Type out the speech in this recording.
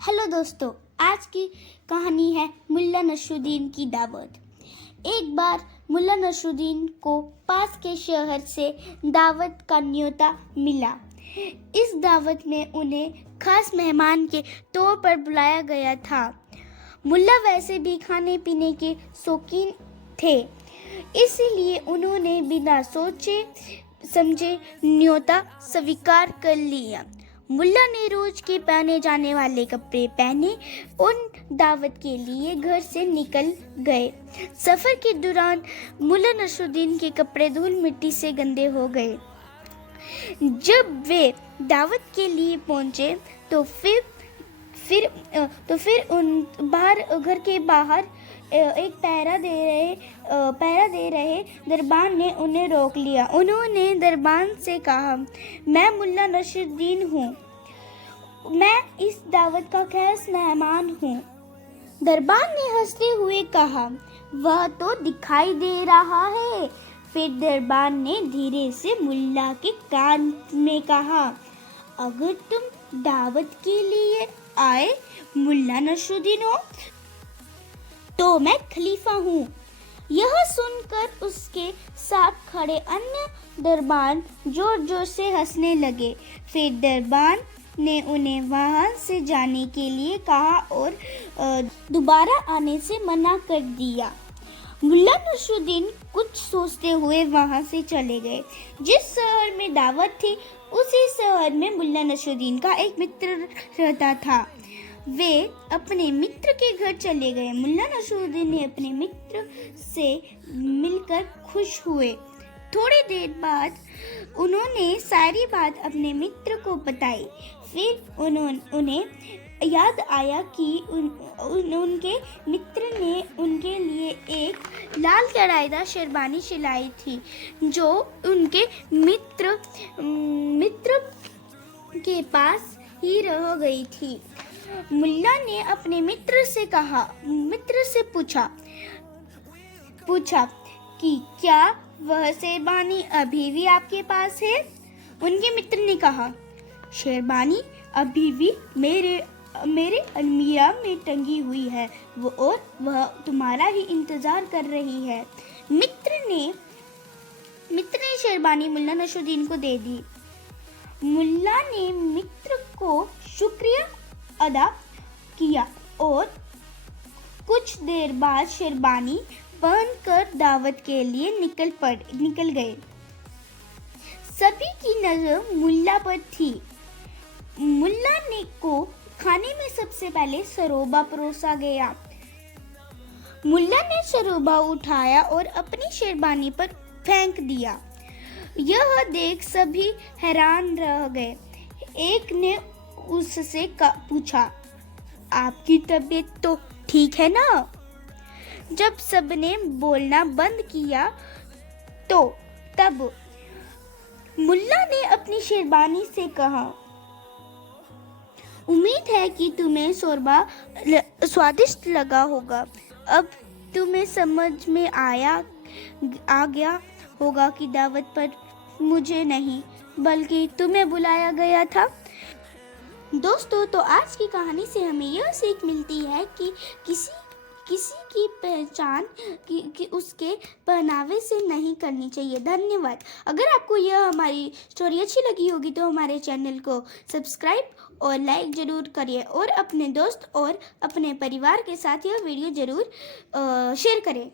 Hello दोस्तों, आज की कहानी है मुल्ला नसरुद्दीन की दावत। एक बार मुल्ला नसरुद्दीन को पास के शहर से दावत का न्योता मिला। इस दावत में उन्हें खास मेहमान के तौर पर बुलाया गया था। मुल्ला वैसे भी खाने पीने के शौकीन थे, इसीलिए उन्होंने बिना सोचे समझे न्योता स्वीकार कर लिया। मुल्ला ने रोज के पहने जाने वाले कपड़े पहने उन दावत के लिए घर से निकल गए। सफर के दौरान मुल्ला नसरुद्दीन के कपड़े धूल मिट्टी से गंदे हो गए। जब वे दावत के लिए पहुंचे तो फिर उन बाहर घर के बाहर एक पहरा दे रहे दरबान ने उन्हें रोक लिया। उन्होंने दरबान से कहा, मैं मुल्ला नसरुद्दीन हूँ, मैं इस दावत का खास मेहमान हूँ। दरबान ने हंसते हुए कहा, वह तो दिखाई दे रहा है। फिर दरबान ने धीरे से मुल्ला के कान में कहा, अगर तुम दावत के लिए आए मुल्ला नसरुद्दीन हो तो मैं खलीफा हूँ। यह सुनकर उसके साथ खड़े अन्य दरबान जोर जोर से हंसने लगे। फिर दरबान ने उन्हें वहां से जाने के लिए कहा और दोबारा आने से मना कर दिया। मुल्ला नसरुद्दीन कुछ सोचते हुए वहां से चले गए। जिस शहर में दावत थी उसी शहर में मुल्ला नसरुद्दीन का एक मित्र रहता था। वे अपने मित्र के घर चले गए। मुल्ला नसरुद्दीन ने अपने मित्र से मिलकर खुश हुए। थोड़ी देर बाद उन्होंने सारी बात अपने मित्र को बताई। फिर उन्हें याद आया कि उनके मित्र ने उनके लिए एक लाल कढ़ाईदार शेरवानी सिलाई थी जो उनके मित्र के पास ही रह गई थी। मुल्ला ने अपने मित्र से पूछा कि क्या वह शेरवानी अभी भी आपके पास है? उनके मित्र ने कहा, शेरवानी अभी भी मेरे अलमीरा में टंगी हुई है और वह तुम्हारा ही इंतजार कर रही है। मित्र ने शेरवानी मुल्ला नसरुद्दीन को दे दी। मुल्ला ने मित्र को शुक्रिया अदा किया और कुछ देर बाद शेरवानी पहनकर दावत के लिए निकल गए। सभी की नजर मुल्ला पर थी। मुल्ला ने को खाने में सबसे पहले सरोबा परोसा गया। मुल्ला ने सरोबा उठाया और अपनी शेरवानी पर फेंक दिया। यह देख सभी हैरान रह गए। एक ने उससे पूछा, आपकी तबीयत तो ठीक है ना? जब सबने बोलना बंद किया तो तब मुल्ला ने अपनी शेरवानी से कहा, उम्मीद है कि तुम्हें शोरबा स्वादिष्ट लगा होगा। अब तुम्हें समझ में आ गया होगा कि दावत पर मुझे नहीं बल्कि तुम्हें बुलाया गया था। दोस्तों, तो आज की कहानी से हमें यह सीख मिलती है कि किसी की पहचान कि उसके पहनावे से नहीं करनी चाहिए। धन्यवाद। अगर आपको यह हमारी स्टोरी अच्छी लगी होगी तो हमारे चैनल को सब्सक्राइब और लाइक ज़रूर करिए और अपने दोस्त और अपने परिवार के साथ यह वीडियो ज़रूर शेयर करें।